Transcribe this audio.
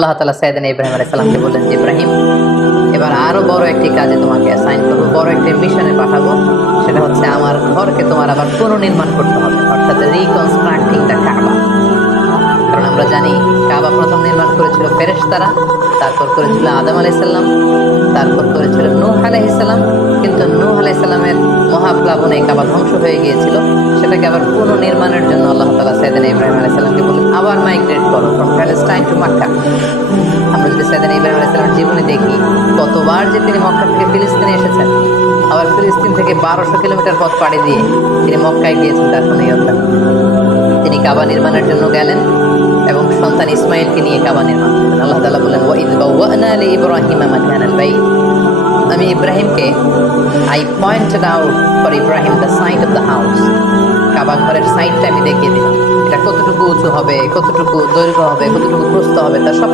আল্লাহ তাআলা সাইয়েদনা ইব্রাহিম আলাইহিস সালামকে বললেন যে ইব্রাহিম, এবার আরো বড় একটি কাজে তোমাকে অ্যাসাইন করব, বড় একটি মিশনে পাঠাবো। সেটা হচ্ছে আমার ঘরকে তোমার আবার পুনর্নির্মাণ করতে হবে, অর্থাৎ রিকনস্ট্রাক্টিং দ্য কাবা। কারণ আমরা জানি কাবা প্রথম নির্মাণ করেছিল ফেরেশতারা, তারপর করেছিল আদম আলাইহিস সালাম, তারপর করেছিল নূহ আলাইহিস সালাম। কিন্তু নূহ আলাইহিস সালামের মহাপ্লাবনে কাবা ধ্বংস হয়ে গিয়েছিল। সেটাকে আবার পুনর্নির্মাণের জন্য আল্লাহ তাআলা সাইয়েদনা ইব্রাহিম আলাইহিস সালামকে বললেন আবার মাইগ্রেট করো ফ্রম প্যালেস্টাইন টু মক্কা। আমরা যদি সাইয়েদনা ইব্রাহিম আলাইহিস সালামের জীবনে দেখি, কতবার যে তিনি মক্কা থেকে ফিলিস্তিনে এসেছেন, আবার ফিলিস্তিন থেকে 1200 কিলোমিটার পথ পাড়ি দিয়ে তিনি মক্কায় গিয়েছেন। তার কোনো ইয়ত্তা নেই। তিনি কাবা নির্মাণের জন্য গেলেন এবং সন্তান ইসমাইলকে নিয়ে কাবা নির্মাণ করলেন। আল্লাহ তাআলা বলেন ওয়াইদ বাওয়ানা লিইব্রাহিমা মাকানাল বাইত, আমি ইব্রাহিমকে I pointed out for Ibrahim the side of the house, Kaaba ঘরের সাইডটা আমি দেখিয়ে দিলাম। এটা কতটুকু উঁচু হবে, কতটুকু দৈর্ঘ্য হবে, কতটুকু প্রস্থ হবে, তার সব